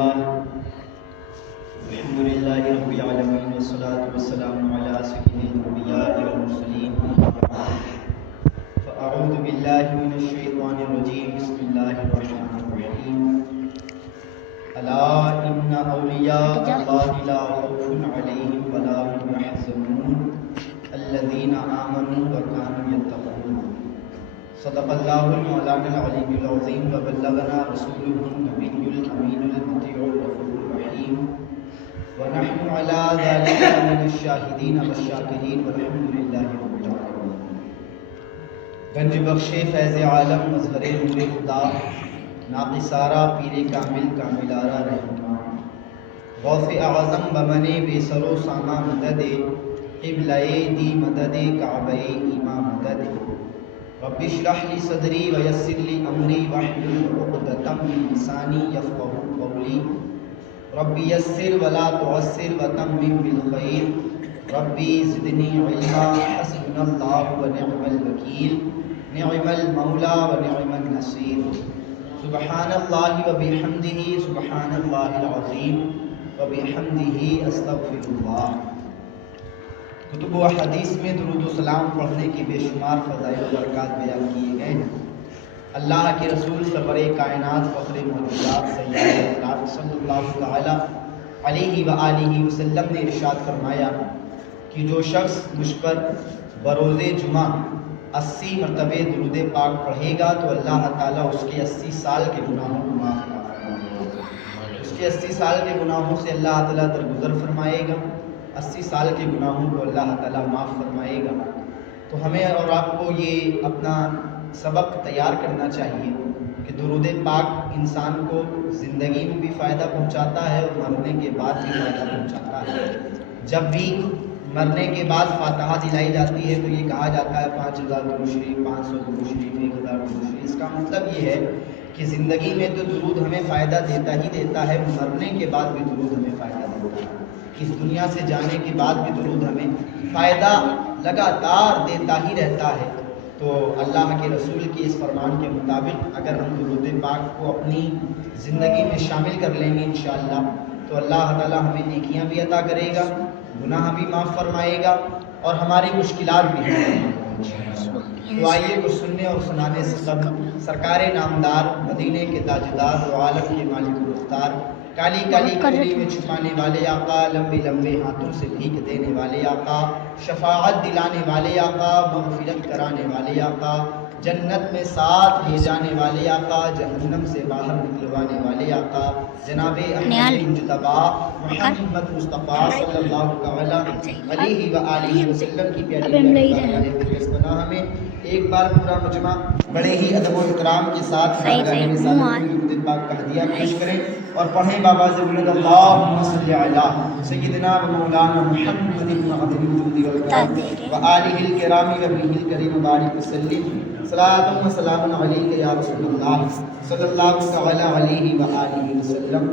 لله الحمد لله رب العالمين والصلاة والسلام على سيد الأنبياء والمرسلين فأعوذ بالله من الشيطان الرجيم بسم الله الرحمن الرحيم ألا إن أولياء الله لا خوف عليهم ولا هم يحزنون الذين آمنوا وكانوا يتقون صدق الله المولانا العلي العظيم وبلغنا رسوله النبي الأمين المطيع الغفور الرحيم ونحن على ذلك من الشاهدين والشاكرين والحمد لله رب العالمين. گنج بخش فیض عالم مظہر نور خدا ناقصارہ پیر کامل کاملارہ رہنما غوث اعظم بمن بے سر و سامہ مدد قبلہ دی مدد کعبہ ایما مدد رب اشرح لی صدری ویسر لی امری واحلل عقدۃ من لسانی یفقهوا قولی رب یسر ولا تعسر وتمم بالخیر ربی زدنی علما حسبنا اللہ ونعم الوکیل نعم المولا ونعم النصیر سبحان اللہ وبحمدہ سبحان اللہ العظیم وبحمدہ استغفر اللہ. کتب و حدیث میں درود و سلام پڑھنے کی بے شمار فضائل و برکات بیان کیے گئے ہیں. اللہ کے رسول سرور کائنات فخر موجودات سید اخلاق صلی اللہ تعالی علیہ وآلہ وسلم نے ارشاد فرمایا کہ جو شخص مجھ پر بروز جمعہ 80 مرتبہ درود پاک پڑھے گا تو اللہ تعالیٰ اس کے 80 سال کے گناہوں کو معاف فرمائے گا. اس کے 80 سال کے گناہوں سے اللہ تعالیٰ درگزر فرمائے گا. 80 سال کے گناہوں کو اللہ تعالیٰ معاف فرمائے گا. تو ہمیں اور آپ کو یہ اپنا سبق تیار کرنا چاہیے کہ درود پاک انسان کو زندگی میں بھی فائدہ پہنچاتا ہے اور مرنے کے بعد بھی فائدہ پہنچاتا ہے. جب بھی مرنے کے بعد فاتحہ دلائی جاتی ہے تو یہ کہا جاتا ہے 5000 درود شریف 500 درود شریف 1000 درود شریف. اس کا مطلب یہ ہے کہ زندگی میں تو درود ہمیں فائدہ دیتا ہی دیتا ہے, مرنے کے بعد بھی درود ہمیں فائدہ دیتا ہے. اس دنیا سے جانے کے بعد بھی درود ہمیں فائدہ لگاتار دیتا ہی رہتا ہے. تو اللہ کے رسول کے اس فرمان کے مطابق اگر ہم درود پاک کو اپنی زندگی میں شامل کر لیں گے انشاءاللہ تو اللہ تعالیٰ ہمیں نیکیاں بھی عطا کرے گا, گناہ بھی معاف فرمائے گا اور ہماری مشکلات بھی حل کرے گا. تو آئیے کچھ سننے اور سنانے سے قبل سرکار نامدار مدینے کے تاجدار و عالم کے مالک الختار کالی کالی کجری میں چھپانے والے آقا, لمبے لمبے ہاتھوں سے بھیک دینے والے آقا, شفاعت دلانے والے آقا, مغفرت کرانے والے آقا, جنت میں ساتھ لے جانے والے آقا, جہنم سے باہر نکلوانے والے آقا, جناب احمد مجتبی محمد مصطفیٰ صلی اللہ علیہ وآلہ وسلم کی پیاری پناہ میں ایک بار پورا مجمع بڑے ہی ادب و احترام کے ساتھ درود پاک کا ہدیہ پیش کریں اور پڑھیں بابا بلند اللہم صلی علی سیدنا و مولانا محمد بن عبد الجود و آلہ الکرام و ابنہ الکریم بارک وسلم صلاۃ و سلام علیک یا رسول اللہ صلی اللہ علیہ وآلہ وسلم.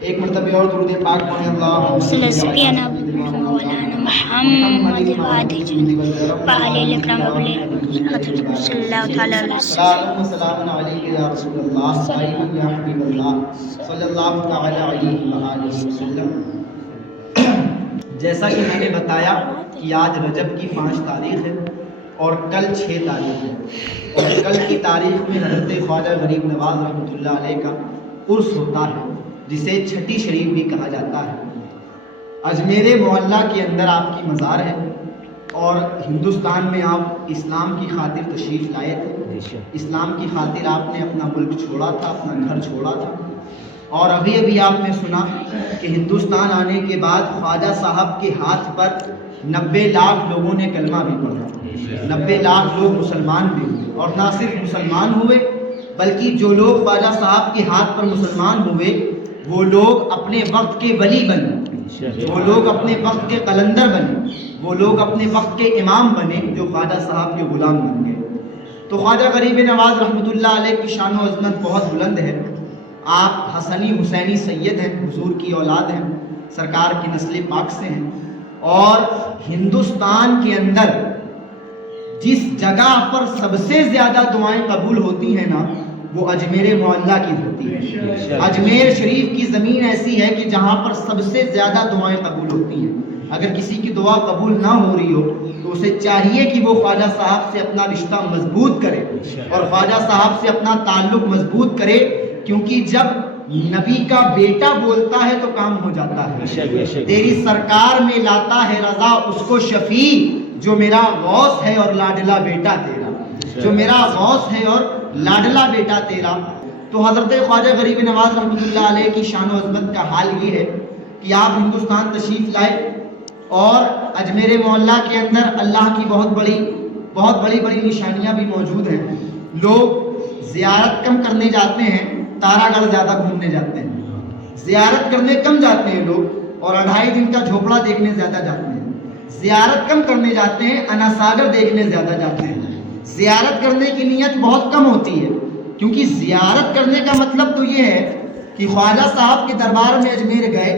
ایک مرتبہ اور درود پاک پڑھیں اللہم صلی علی مولانا محمد وعدی وعلی الاکرام صلی اللہ تعالی علیہ وسلم. صلاۃ و سلام علیک یا رسول اللہ یا حبیب اللہ صلی اللہ تعالی علیہ وآلہ وسلم. جیسا کہ میں نے بتایا کہ آج رجب کی 5 تاریخ ہے اور کل 6 تاریخ ہے اور کل کی تاریخ میں حضرت خواجہ غریب نواز رحمۃ اللہ علیہ کا عرس ہوتا ہے جسے چھٹی شریف بھی کہا جاتا ہے. اجمیر معلیٰ کے اندر آپ کی مزار ہے اور ہندوستان میں آپ اسلام کی خاطر تشریف لائے تھے. اسلام کی خاطر آپ نے اپنا ملک چھوڑا تھا, اپنا گھر چھوڑا تھا اور ابھی آپ نے سنا کہ ہندوستان آنے کے بعد خواجہ صاحب کے ہاتھ پر 90 لاکھ لوگوں نے کلمہ بھی پڑھا, 90 لاکھ لوگ مسلمان بھی ہوئے اور نہ صرف مسلمان ہوئے بلکہ جو لوگ خواجہ صاحب کے ہاتھ پر مسلمان ہوئے وہ لوگ اپنے وقت کے ولی بنے, وہ لوگ اپنے وقت کے قلندر بنے, وہ لوگ اپنے وقت کے امام بنے جو خواجہ صاحب کے غلام بن گئے. تو خواجہ غریب نواز رحمۃ اللہ علیہ کی شان و عظمت بہت بلند ہے. آپ حسنی حسینی سید ہیں, حضور کی اولاد ہیں, سرکار کی نسل پاک سے ہیں اور ہندوستان کے اندر جس جگہ پر سب سے زیادہ دعائیں قبول ہوتی ہیں نا وہ اجمیر معلیٰ کی دھرتی ہے۔ اجمیر شریف کی زمین ایسی ہے کہ جہاں پر سب سے زیادہ دعائیں قبول ہوتی ہیں۔ اگر کسی کی دعا قبول نہ ہو رہی ہو تو اسے چاہیے کہ وہ خواجہ صاحب سے اپنا رشتہ مضبوط کرے اور خواجہ صاحب سے اپنا تعلق مضبوط کرے، کیونکہ جب نبی کا بیٹا بولتا ہے تو کام ہو جاتا ہے۔ تیری سرکار میں لاتا ہے رضا اس کو شفیع، جو میرا غوث ہے اور لاڈلا بیٹا تیرا، جو میرا غوث ہے اور لاڈلا بیٹا تیرا۔ تو حضرت خواجہ غریب نواز رحمۃ اللہ علیہ کی شان و عظمت کا حال یہ ہے کہ آپ ہندوستان تشریف لائے اور اجمیر معلیٰ کے اندر اللہ کی بہت بڑی نشانیاں بھی موجود ہیں۔ لوگ زیارت کم کرنے جاتے ہیں، تارا گڑھ زیادہ گھومنے جاتے ہیں۔ زیارت کرنے کم جاتے ہیں لوگ اور 2.5 دن کا جھوپڑا دیکھنے زیادہ جاتے ہیں۔ زیارت کم کرنے جاتے ہیں، انا ساگر دیکھنے زیادہ جاتے ہیں۔ زیارت کرنے کی نیت بہت کم ہوتی ہے، کیونکہ زیارت کرنے کا مطلب تو یہ ہے کہ خواجہ صاحب کے دربار میں اجمیر گئے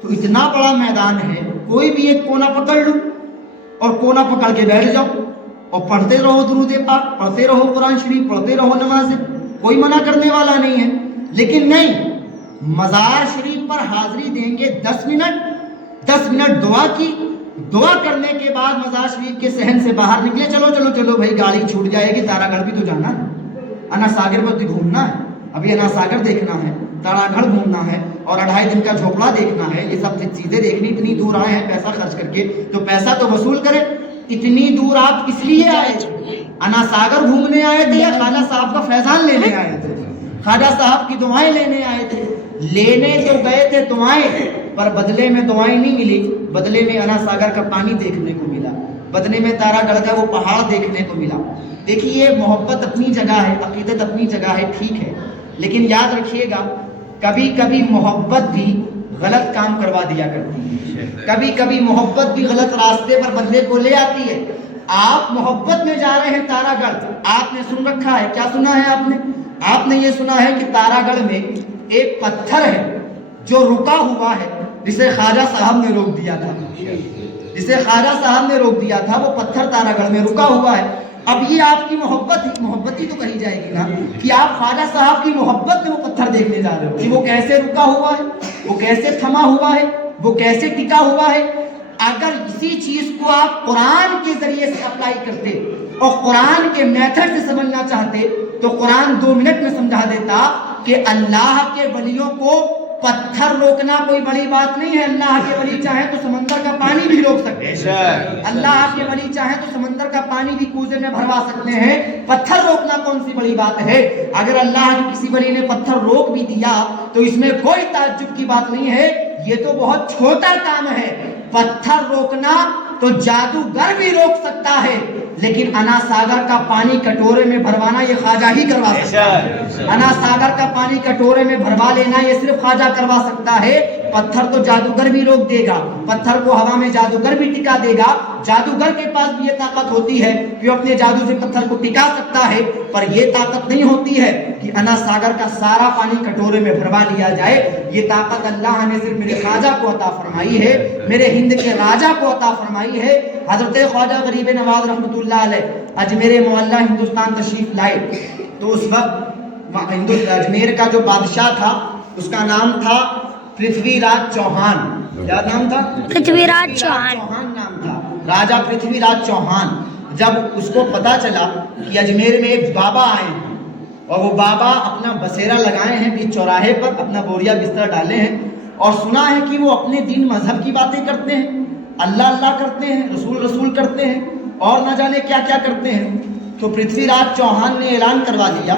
تو اتنا بڑا میدان ہے، کوئی بھی ایک کونا پکڑ لو اور کونا پکڑ کے بیٹھ جاؤ اور پڑھتے رہو درود پاک، پڑھتے رہو قرآن شریف، پڑھتے رہو نمازیں، کوئی منع کرنے والا نہیں ہے۔ لیکن نہیں، مزار شریف پر حاضری دیں گے 10 منٹ دعا کی، دعا کرنے کے بعد مزار شریف کے صحن سے باہر نکلے، چلو بھائی گاڑی چھوٹ جائے گی، تارا گڑھ بھی تو جانا ہے، انا ساگر پر بھی گھومنا ہے، ابھی انا ساگر دیکھنا ہے، تارا گڑھ گھومنا ہے اور 2.5 دن کا جھوپڑا دیکھنا ہے، یہ سب چیزیں دیکھنی، اتنی دور آئے ہیں پیسہ خرچ کر کے تو پیسہ تو وصول کرے۔ اتنی دور آپ کس لیے آئے تھے؟ انا ساگر گھومنے آئے تھے یا خواجہ صاحب کا فیضان لینے آئے تھے؟ خواجہ صاحب کی دعائیں لینے آئے تھے۔ لینے تو گئے تھے دعائیں، پر بدلے میں دعائیں نہیں ملی، بدلے میں انا ساگر کا پانی دیکھنے کو ملا، بدلے میں تارا گڑھ کا وہ پہاڑ دیکھنے کو ملا۔ دیکھیے، محبت اپنی جگہ ہے، عقیدت اپنی جگہ ہے، ٹھیک ہے، لیکن یاد رکھیے گا کبھی کبھی محبت بھی غلط کام کروا دیا کرتی ہے، کبھی کبھی محبت بھی غلط راستے پر بندے کو لے آتی ہے۔ آپ محبت میں جا رہے ہیں تارا گڑھ، آپ نے سن رکھا ہے، کیا سنا ہے آپ نے یہ سنا ہے کہ تارا گڑھ میں ایک پتھر ہے جو رکا ہوا ہے، جسے خواجہ صاحب نے روک دیا تھا، وہ پتھر تارا گڑھ میں رکا ہوا ہے۔ اب یہ آپ کی محبت ہی تو کہی جائے گی نا کہ آپ خواجہ صاحب کی محبت میں وہ پتھر دیکھنے جا رہے ہو کہ وہ کیسے رکا ہوا ہے، وہ کیسے تھما ہوا ہے، وہ کیسے ٹکا ہوا ہے۔ اگر اسی چیز کو آپ قرآن کے ذریعے سے اپلائی کرتے اور قرآن کے میتھڈ سے سمجھنا چاہتے تو قرآن 2 منٹ میں سمجھا دیتا کہ اللہ کے ولیوں کو پتھر روکنا کوئی بڑی بات نہیں ہے۔ اللہ کے ولی چاہیں تو سمندر کا پانی بھی روک سکتے ہیں، اللہ کے ولی چاہیں تو سمندر کا پانی بھی کوزے میں بھروا سکتے ہیں، پتھر روکنا کون سی بڑی بات ہے۔ اگر اللہ کے کسی ولی نے پتھر روک بھی دیا تو اس میں کوئی تعجب کی بات نہیں ہے، یہ تو بہت چھوٹا کام ہے۔ پتھر روکنا تو جادوگر بھی روک سکتا ہے، لیکن انا ساگر کا پانی کٹورے میں بھروانا یہ خواجہ ہی کروا سکتا ہے۔ انا ساگر کا پانی کٹورے میں بھروا لینا یہ صرف خواجہ کروا سکتا ہے۔ پتھر تو جادوگر بھی روک دے گا، پتھر کو ہوا میں جادوگر بھی ٹکا دے گا، جادوگر کے پاس بھی یہ طاقت ہوتی ہے کہ وہ اپنے جادو سے پتھر کو ٹکا سکتا ہے، پر یہ طاقت نہیں ہوتی ہے کہ انا ساگر کا سارا پانی کٹورے میں بھروا لیا جائے۔ یہ طاقت اللہ نے صرف میرے خواجہ کو عطا فرمائی ہے، میرے ہند کے راجہ کو عطا فرمائی ہے۔ حضرت خواجہ غریب نواز رحمۃ اللہ علیہ اجمیر معلیٰ ہندوستان تشریف لائے تو اس وقت اجمیر کا جو بادشاہ تھا اس کا نام تھا پرتھوی راج چوہان۔ کیا نام تھا؟ پرتھوی راج چوہان نام تھا، راجہ پرتھوی راج چوہان۔ جب اس کو پتا چلا کہ اجمیر میں ایک بابا آئے ہیں اور وہ بابا اپنا بسیرا لگائے ہیں بیچ چوراہے پر، اپنا بوریا بستر ڈالے ہیں اور سنا ہے کہ وہ اپنے دین مذہب کی باتیں کرتے ہیں، اللہ کرتے ہیں، رسول کرتے ہیں اور نہ جانے کیا کیا کرتے ہیں، تو پرتھوی راج چوہان نے اعلان کروا دیا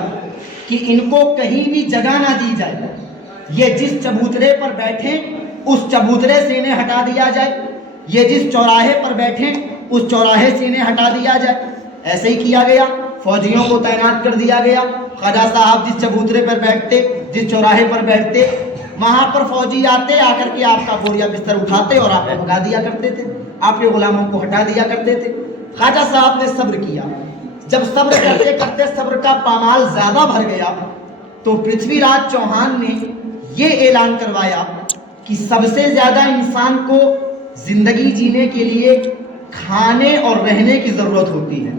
کہ ان کو کہیں بھی جگہ نہ دی جائے، یہ جس چبوترے پر بیٹھیں اس چبوترے سے انہیں ہٹا دیا جائے، یہ جس چوراہے پر بیٹھیں اس چوراہے سے انہیں ہٹا دیا جائے۔ ایسے ہی کیا گیا، فوجیوں کو تعینات کر دیا گیا۔ خواجہ صاحب جس چبوترے پر بیٹھتے، جس چوراہے پر بیٹھتے، وہاں پر فوجی آتے، آ کر کے آپ کا بوریا بستر اٹھاتے اور آپ کو بھگا دیا کرتے تھے، آپ کے غلاموں کو ہٹا دیا کرتے تھے۔ خواجہ صاحب نے صبر کیا، جب صبر کرتے کرتے صبر کا پامال زیادہ بھر گیا تو پرتھوی راج چوہان نے یہ اعلان کروایا کہ سب سے زیادہ انسان کو زندگی جینے کے لیے کھانے اور رہنے کی ضرورت ہوتی ہے.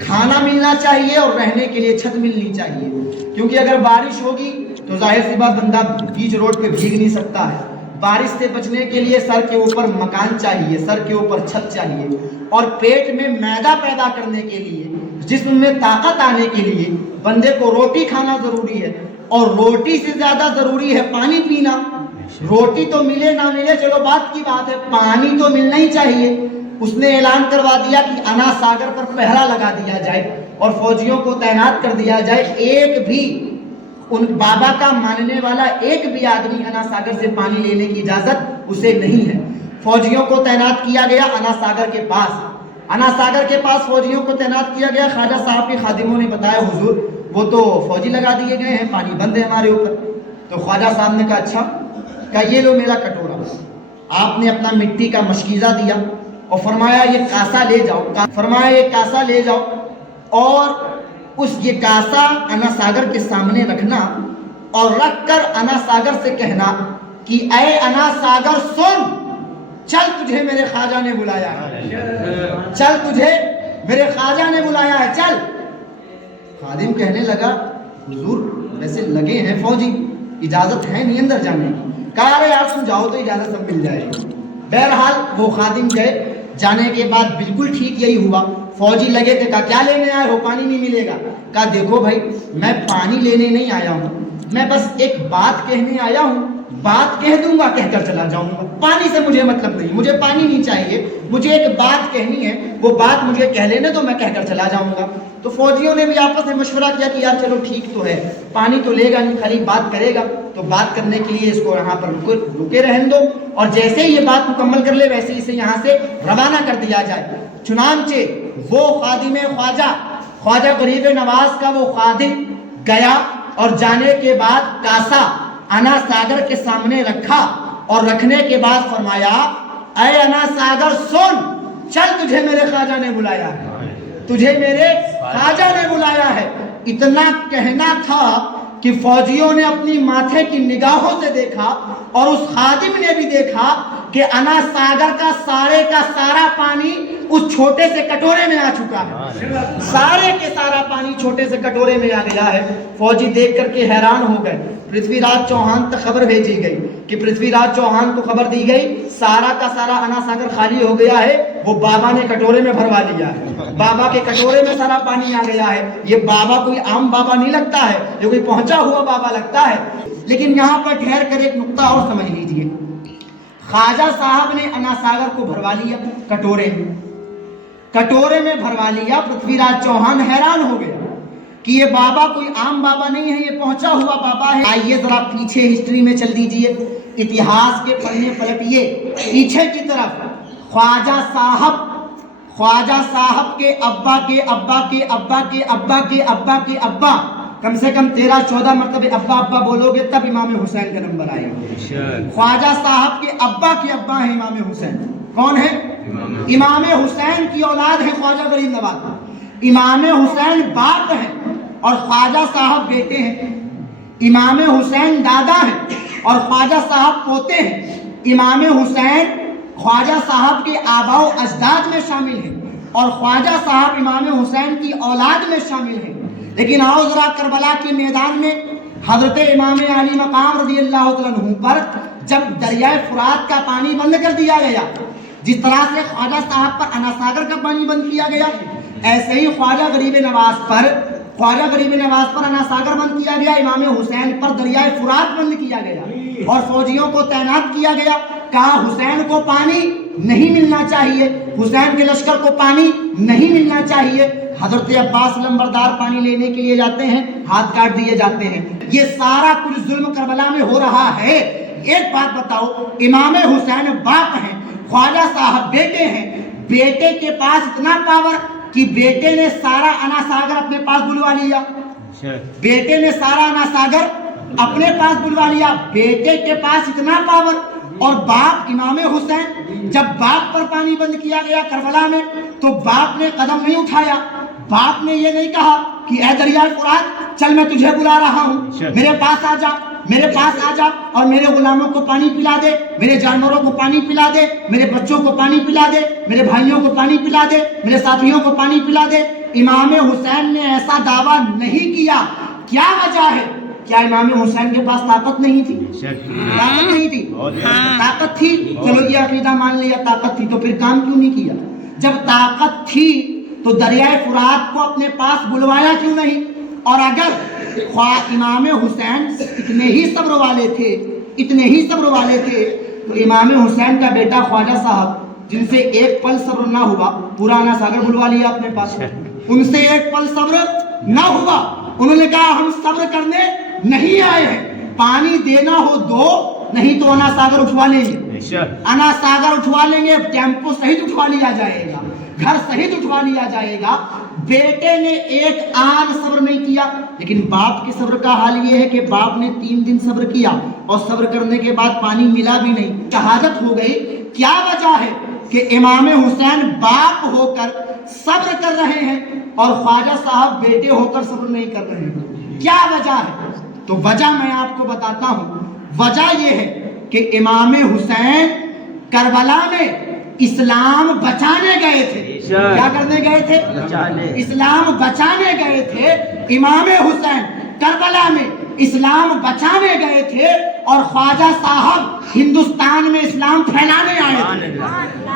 کھانا ملنا چاہیے اور رہنے کے لیے چھت ملنی چاہیے, کیونکہ اگر بارش ہوگی تو ظاہر سی بات بندہ بیچ روڈ پہ بھیگ نہیں سکتا ہے. بارش سے بچنے کے لیے سر کے اوپر مکان چاہیے, سر کے اوپر چھت چاہیے, اور پیٹ میں معدہ پیدا کرنے کے لیے, جسم میں طاقت آنے کے لیے بندے کو روٹی کھانا ضروری ہے, اور روٹی سے زیادہ ضروری ہے پانی پینا. روٹی تو ملے نہ ملے چلو بات کی بات ہے, پانی تو ملنا ہی چاہیے. اس نے اعلان کروا دیا کہ انا ساگر پر پہرا لگا دیا جائے اور فوجیوں کو تعینات کر دیا جائے. ایک بھی ان بابا کا ماننے والا ایک بھی آدمی انا ساگر سے پانی لینے کی اجازت اسے نہیں ہے. فوجیوں کو تعینات کیا گیا انا ساگر کے پاس. انا ساگر کے پاس فوجیوں کو تعینات کیا گیا. خواجہ صاحب کے خادموں نے بتایا حضور وہ تو فوجی لگا دیے گئے ہیں, پانی بند ہے ہمارے اوپر. تو خواجہ صاحب نے کہا اچھا, کہ یہ لو میرا کٹورا. آپ نے اپنا مٹی کا مشکیزہ دیا اور فرمایا یہ کاسا لے جاؤ, فرمایا یہ کاسا لے جاؤ اور یہ کاسا انا ساگر کے سامنے رکھنا, اور رکھ کر انا ساگر سے کہنا کہ اے انا ساگر سن, چل تجھے میرے خواجہ نے بلایا ہے, چل تجھے میرے خواجہ نے بلایا ہے, چل. خادم کہنے لگا حضور ویسے لگے ہیں فوجی, اجازت ہے نہیں اندر جانے کی. کہا ارے یار تم جاؤ تو اجازت سب مل جائے گی. بہرحال وہ خادم گئے, جانے کے بعد بالکل ٹھیک یہی ہوا. فوجی لگے تھے, کہا کیا لینے آئے ہو, پانی نہیں ملے گا. کہا دیکھو بھائی میں پانی لینے نہیں آیا ہوں, میں بس ایک بات کہنے آیا ہوں, بات کہہ دوں گا کہہ کر چلا جاؤں گا, پانی سے مجھے مطلب نہیں, مجھے پانی نہیں چاہیے, مجھے ایک بات کہنی ہے, وہ بات مجھے کہہ لینے تو میں کہہ کر چلا جاؤں گا. تو فوجیوں نے بھی آپس میں مشورہ کیا کہ یار چلو ٹھیک تو ہے, پانی تو لے گا نہیں, خالی بات کرے گا, تو بات کرنے کے لیے اس کو یہاں پر رکے رہن دو, اور جیسے ہی یہ بات مکمل کر لے ویسے اسے یہاں سے روانہ کر دیا جائے. چنانچہ وہ خادم خواجہ, خواجہ غریب نواز کا وہ خادم گیا, اور جانے کے بعد کاسا انا ساگر کے سامنے رکھا, اور رکھنے کے بعد فرمایا اے انا ساگر سن, چل تجھے میرے خواجہ نے بلایا ہے, تجھے میرے خواجہ نے بلایا ہے. اتنا کہنا تھا کہ فوجیوں نے اپنی ماتھے کی نگاہوں سے دیکھا, اور اس خادم نے بھی دیکھا کہ انا ساگر کا سارا پانی اس چھوٹے سے کٹورے میں آ چکا ہے, سارے کے سارا پانی چھوٹے سے کٹورے میں آ گیا ہے. فوجی دیکھ کر کے حیران ہو گئے. پرتھوی راج چوہان تک خبر بھیجی گئی کہ پرتھوی راج چوہان کو خبر دی گئی سارا کا سارا انا ساگر خالی ہو گیا ہے, وہ بابا نے کٹورے میں بھروا لیا ہے, بابا کے کٹورے میں سارا پانی آ گیا ہے. یہ بابا کوئی عام بابا نہیں لگتا ہے, یہ کوئی پہنچا ہوا بابا لگتا ہے. لیکن یہاں پر ٹھہر کر ایک نقطہ اور سمجھ لیجئے. خواجہ صاحب نے انا ساگر کو بھروا لیا کٹورے میں بھروا لیا. پرتھوی راج چوہان حیران ہو گیا کہ یہ بابا کوئی عام بابا نہیں ہے, یہ پہنچا ہوا بابا ہے. آئیے ذرا پیچھے ہسٹری میں چل دیجئے, اتہاس کے پڑھنے پلٹیے پیچھے کی طرف. خواجہ صاحب کے ابا کے ابا کے ابا کے ابا کے ابا کے ابا, کم سے کم 13-14 مرتبہ ابا ابا بولو گے تب امام حسین کا نمبر آئے گا. خواجہ صاحب کے ابا ہیں امام حسین. کون ہے؟ امام حسین کی اولاد ہے خواجہ غریب نواز. امام حسین باپ ہیں اور خواجہ صاحب بیٹے ہیں. امام حسین دادا ہیں اور خواجہ صاحب پوتے ہیں. امام حسین خواجہ صاحب کے آباء و اجداد میں شامل ہیں اور خواجہ صاحب امام حسین کی اولاد میں شامل ہیں. لیکن آؤ ذرا کربلا کے میدان میں حضرت امام علی مقام رضی اللہ تعالیٰ عنہ پر جب دریائے فرات کا پانی بند کر دیا گیا, جس طرح سے خواجہ صاحب پر انا ساگر کا پانی بند کیا گیا, ایسے ہی خواجہ غریب نواز پر انا ساگر بند کیا گیا. امام حسین پر دریائے فرات بند کیا گیا اور فوجیوں کو تعینات کیا گیا. کہا حسین کو پانی نہیں ملنا چاہیے, حسین کے لشکر کو پانی نہیں ملنا چاہیے. حضرت عباس لمبردار پانی لینے کے لیے جاتے ہیں, ہاتھ کاٹ دیے جاتے ہیں. یہ سارا کچھ ظلم کربلا میں ہو رہا ہے. ایک بات بتاؤ, امام حسین باپ ہیں, خواجہ صاحب بیٹے ہیں. بیٹے کے پاس اتنا پاور کہ بیٹے نے سارا انا ساگر اپنے پاس بلوا لیا. بیٹے نے سارا انا ساگر اپنے پاس بلوا لیا. بیٹے کے پاس اتنا پاور, اور باپ امام حسین, جب باپ پر پانی بند کیا گیا کربلا میں تو باپ نے قدم نہیں اٹھایا. باپ نے یہ نہیں کہا کہ اے دریائے فرات چل میں تجھے بلا رہا ہوں, میرے پاس آ جا, میرے پاس آ جا اور میرے غلاموں کو پانی پلا دے، میرے جانوروں کو پانی پلا دے، میرے بچوں کو پانی پلا دے، میرے بھائیوں کو پانی پلا دے، میرے ساتھیوں کو پانی پلا دے۔ امام حسین نے ایسا دعویٰ نہیں کیا، کیا وجہ ہے؟ کیا امام حسین کے پاس طاقت نہیں تھی؟ طاقت نہیں تھی؟ طاقت تھی، چلو یہ عقیدہ مان لیا طاقت تھی، تو پھر کام کیوں نہیں کیا؟ جب طاقت تھی تو دریائے فرات کو اپنے پاس بلوایا کیوں نہیں؟ اور اگر امام حسین اتنے ہی صبر والے تھے، اتنے ہی صبر والے تھے، تو امام حسین کا بیٹا خواجہ صاحب جن سے ایک پل صبر نہ ہوا، پرانا ساگر بلوا لیا اپنے پاس، ان سے ایک پل صبر نہ ہوا، انہوں نے کہا ہم صبر کرنے نہیں آئے ہیں، پانی دینا ہو دو، نہیں تو انا ساگر اٹھوا لیں گے، انا ساگر اٹھوا لیں گے، ٹیمپو سہیت اٹھوا لیا جائے گا، گھر سہیت اٹھوا لیا جائے گا۔ بیٹے نے ایک آن صبر نہیں کیا، لیکن باپ کے صبر کا حال یہ ہے کہ باپ نے 3 دن صبر کیا اور صبر کرنے کے بعد پانی ملا بھی نہیں، شہادت ہو گئی۔ کیا وجہ ہے کہ امام حسین باپ ہو کر صبر کر رہے ہیں اور خواجہ صاحب بیٹے ہو کر صبر نہیں کر رہے ہیں؟ کیا وجہ ہے؟ تو وجہ میں آپ کو بتاتا ہوں۔ وجہ یہ ہے کہ امام حسین کربلا میں اسلام بچانے گئے تھے۔ کیا کرنے گئے تھے؟ اسلام بچانے گئے تھے۔ امام حسین کربلا میں اسلام بچانے گئے تھے اور خواجہ صاحب ہندوستان میں اسلام پھیلانے آئے تھے۔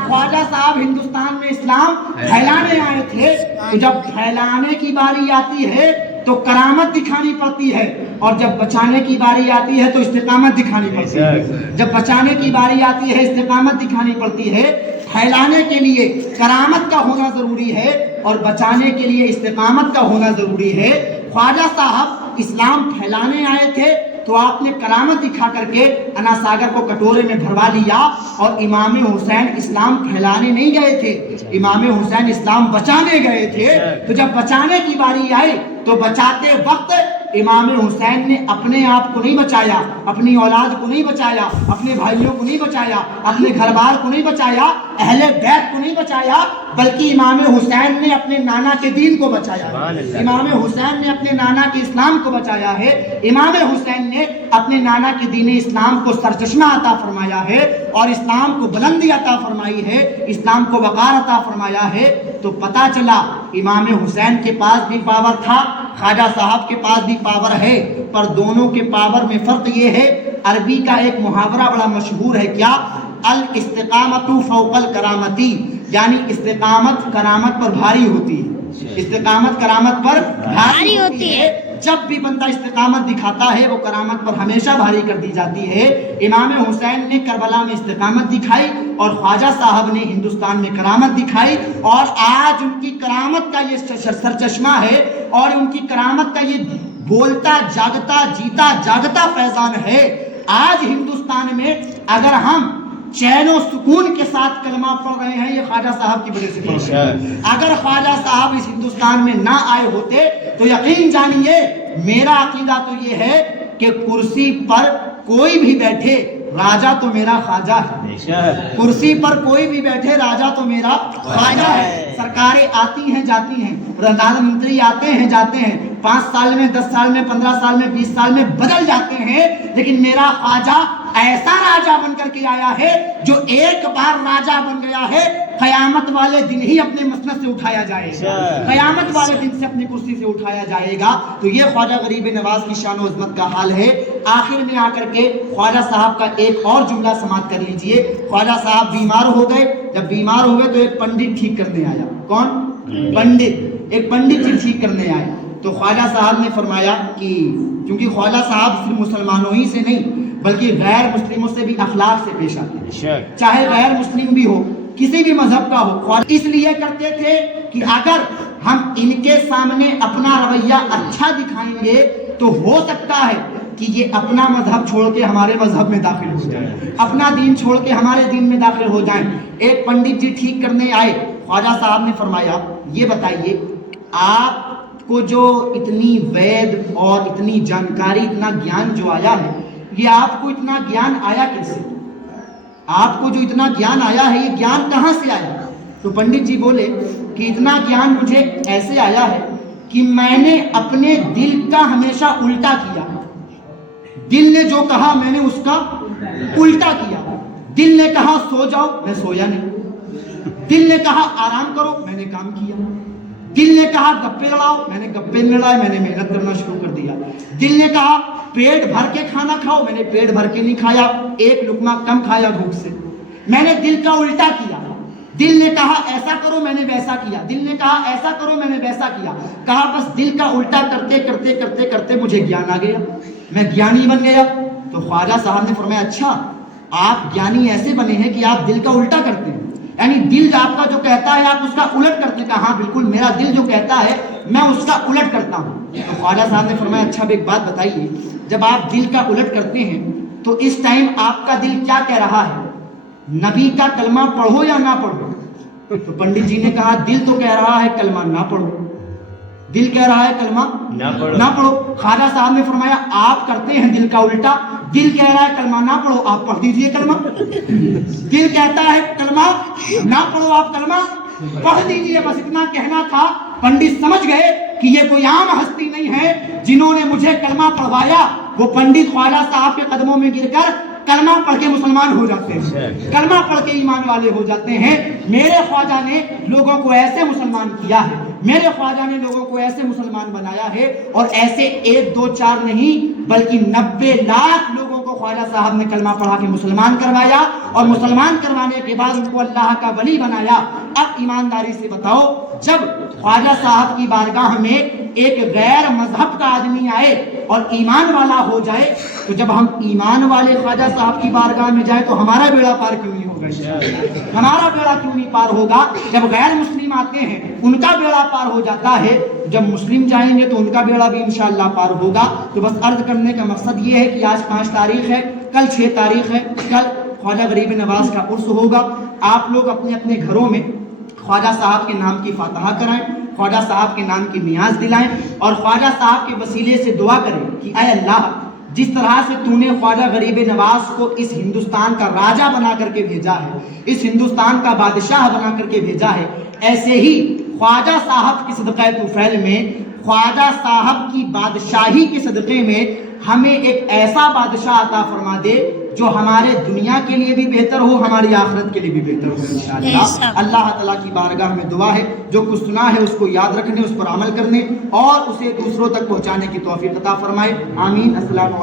خواجہ صاحب ہندوستان میں اسلام پھیلانے آئے تھے، تو جب پھیلانے کی باری آتی ہے تو کرامت دکھانی پڑتی ہے، اور جب بچانے کی باری آتی ہے تو استقامت دکھانی پڑتی ہے۔ جب بچانے کی باری آتی ہے استقامت دکھانی پڑتی ہے۔ پھیلانے کے لیے کرامت کا ہونا ضروری ہے اور بچانے کے لیے استقامت کا ہونا ضروری ہے۔ خواجہ صاحب اسلام پھیلانے آئے تھے تو آپ نے کرامت دکھا کر کے انا ساگر کو کٹورے میں بھروا لیا، اور امام حسین اسلام پھیلانے نہیں گئے تھے، امام حسین اسلام بچانے گئے تھے۔ تو جب بچانے کی باری آئی تو بچاتے وقت امام حسین نے اپنے آپ کو نہیں بچایا، اپنی اولاد کو نہیں بچایا، اپنے بھائیوں کو نہیں بچایا، اپنے گھر بار کو نہیں بچایا، اہل بیت کو نہیں بچایا، بلکہ امام حسین نے اپنے نانا کے دین کو بچایا ہے۔ امام حسین نے اپنے نانا کے اسلام کو بچایا ہے۔ امام حسین نے اپنے نانا کے دین اسلام کو سرچشمہ عطا فرمایا ہے اور اسلام کو بلندی عطا فرمائی ہے، اسلام کو وقار عطا فرمایا ہے۔ تو پتہ چلا امام حسین کے پاس بھی پاور تھا، خواجہ صاحب کے پاس بھی پاور ہے، پر دونوں کے پاور میں فرق یہ ہے، عربی کا ایک محاورہ بڑا مشہور ہے، کیا؟ الاستقامت فوق الکرامتی، یعنی استقامت کرامت پر بھاری ہوتی ہے۔ استقامت کرامت پر بھاری ہوتی ہے۔ جب بھی بندہ استقامت دکھاتا ہے وہ کرامت پر ہمیشہ بھاری کر دی جاتی ہے۔ امام حسین نے کربلا میں استقامت دکھائی اور خواجہ صاحب نے ہندوستان میں کرامت دکھائی، اور آج ان کی کرامت کا یہ سرچشمہ ہے اور ان کی کرامت کا یہ بولتا جاگتا جیتا جاگتا فیضان ہے۔ آج ہندوستان میں اگر ہم چین و سکون کے ساتھ کلمہ پڑھ رہے ہیں، یہ خواجہ صاحب کی وجہ سے پڑھ رہے ہیں۔ اگر خواجہ صاحب اس ہندوستان میں نہ آئے ہوتے تو یقین جانیے میرا عقیدہ تو یہ ہے کہ کرسی پر کوئی بھی بیٹھے راجہ تو میرا خواجہ ہے، کرسی پر کوئی بھی بیٹھے راجہ تو میرا خواجہ ہے۔ سرکاریں آتی ہیں جاتی ہیں، پردھان منتری آتے ہیں جاتے ہیں، 5 سال میں 10 سال میں 15 سال میں 20 سال میں بدل جاتے ہیں، لیکن میرا خواجہ ایسا راجہ بن کر کے آیا ہے جو ایک بار راجہ بن گیا ہے، قیامت والے دن ہی اپنے مسند سے اٹھایا جائے گا، قیامت والے دن سے اپنی کرسی سے اٹھایا جائے گا۔ تو یہ خواجہ غریب نواز کی شان و عظمت کا حال ہے۔ آخر میں آ کر کے خواجہ صاحب کا ایک اور جملہ سماعت کر لیجئے۔ خواجہ صاحب بیمار ہو گئے، جب بیمار ہوئے تو ایک پنڈت ٹھیک کرنے آیا۔ کون؟ پنڈت، ایک پنڈت جی ٹھیک کرنے آئے۔ تو خواجہ صاحب نے فرمایا کہ کیونکہ خواجہ صاحب صرف مسلمانوں ہی سے نہیں بلکہ غیر مسلموں سے بھی اخلاق سے پیش آتے ہیں، چاہے غیر مسلم بھی ہو، کسی بھی مذہب کا ہو، اس لیے کرتے تھے کہ اگر ہم ان کے سامنے اپنا رویہ اچھا دکھائیں گے تو ہو سکتا ہے کہ یہ اپنا مذہب چھوڑ کے ہمارے مذہب میں داخل ہو جائیں، اپنا دین چھوڑ کے ہمارے دین میں داخل ہو جائیں۔ ایک پنڈت جی ٹھیک کرنے آئے، خواجہ صاحب نے فرمایا یہ بتائیے آپ کو جو اتنی وید اور اتنی جانکاری، اتنا گیان جو آیا ہے، یہ آپ کو اتنا گیان آیا کیسے؟ آپ کو جو اتنا گیان آیا ہے یہ گیان کہاں سے آیا؟ تو پنڈت جی بولے کہ اتنا گیان مجھے ایسے آیا ہے کہ میں نے اپنے دل کا ہمیشہ الٹا کیا، دل نے جو کہا میں نے اس کا الٹا کیا. دل نے کہا سو جاؤ، میں سویا نہیں. دل نے کہا آرام کرو، میں نے کام کیا. دل نے کہا گپے لڑاؤ، میں نے گپے لڑائے، میں نے محنت کرنا شروع کر دیا. دل نے کہا پیٹ بھر کے کھانا کھاؤ، میں نے پیٹ بھر کے نہیں کھایا، ایک لقمہ کم کھایا بھوک سے. میں نے دل کا الٹا کیا. دل نے کہا ایسا کرو، میں نے ویسا کیا. دل نے کہا ایسا کرو، میں نے ویسا کیا. کہا بس دل کا الٹا کرتے کرتے کرتے کرتے مجھے گیان آ گیا، میں گیانی بن گیا. تو خواجہ صاحب نے فرمایا اچھا آپ گیانی ایسے بنے ہیں کہ آپ دل کا الٹا کرتے ہیں، یعنی دل آپ کا جو کہتا ہے آپ اس کا الٹ کرتے ہیں. کہا ہاں بالکل، میرا دل جو کہتا ہے میں اس کا الٹ کرتا ہوں. تو خواجہ صاحب نے فرمایا اچھا اب ایک بات بتائیے، جب آپ دل کا الٹ کرتے ہیں تو اس ٹائم آپ کا دل کیا کہہ رہا ہے، نبی کا کلمہ پڑھو یا نہ پڑھو؟ تو پنڈت جی نے کہا دل تو کہہ رہا ہے کلمہ نہ پڑھو. دل کہہ رہا ہے کلمہ نہ پڑھو. خواجہ صاحب نے فرمایا آپ کرتے ہیں دل کا الٹا. دل کہہ رہا ہے کلمہ نہ پڑھو، آپ پڑھ دیجئے کلمہ. دل کہتا ہے کلمہ نہ پڑھو، آپ کلمہ پڑھ دیجئے. بس اتنا کہنا تھا. پنڈت سمجھ گئے کہ یہ کوئی عام ہستی نہیں ہے جنہوں نے مجھے کلمہ پڑھوایا. وہ پنڈت خواجہ صاحب کے قدموں میں گر کر کلمہ پڑھ کے مسلمان ہو جاتے ہیں، کلمہ پڑھ کے ایمان والے ہو جاتے ہیں. میرے خواجہ نے لوگوں کو ایسے مسلمان کیا ہے، میرے خواجہ نے لوگوں کو ایسے مسلمان بنایا ہے، اور ایسے 1 2 4 نہیں بلکہ 90 لاکھ لوگوں کو خواجہ صاحب نے کلمہ پڑھا کے مسلمان کروایا، اور مسلمان کروانے کے بعد ان کو اللہ کا ولی بنایا. اب ایمانداری سے بتاؤ، جب خواجہ صاحب کی بارگاہ میں ایک غیر مذہب کا آدمی آئے اور ایمان والا ہو جائے، تو جب ہم ایمان والے خواجہ صاحب کی بارگاہ میں جائیں تو ہمارا بیڑا پار کیوں نہیں ہوگا؟ ہمارا بیڑا کیوں نہیں پار ہوگا؟ جب غیر مسلم آتے ہیں ان کا بیڑا پار ہو جاتا ہے، جب مسلم جائیں گے تو ان کا بیڑا بھی انشاءاللہ پار ہوگا. تو بس عرض کرنے کا مقصد یہ ہے کہ آج 5 تاریخ ہے، کل 6 تاریخ ہے، کل خواجہ غریب نواز کا عرس ہوگا. آپ لوگ اپنے اپنے گھروں میں خواجہ صاحب کے نام کی فاتحہ کرائیں، خواجہ صاحب کے نام کی نیاز دلائیں، اور خواجہ صاحب کے وسیلے سے دعا کریں کہ اے اللہ، جس طرح سے تو نے خواجہ غریب نواز کو اس ہندوستان کا راجہ بنا کر کے بھیجا ہے، اس ہندوستان کا بادشاہ بنا کر کے بھیجا ہے، ایسے ہی خواجہ صاحب کی صدقہ طفیل میں، خواجہ صاحب کی بادشاہی کے صدقے میں ہمیں ایک ایسا بادشاہ عطا فرما دے جو ہمارے دنیا کے لیے بھی بہتر ہو، ہماری آخرت کے لیے بھی بہتر ہو انشاءاللہ. اللہ تعالیٰ کی بارگاہ میں دعا ہے جو کچھ سنا ہے اس کو یاد رکھنے، اس پر عمل کرنے اور اسے دوسروں تک پہنچانے کی توفیق عطا فرمائے. آمین. السلام علیکم.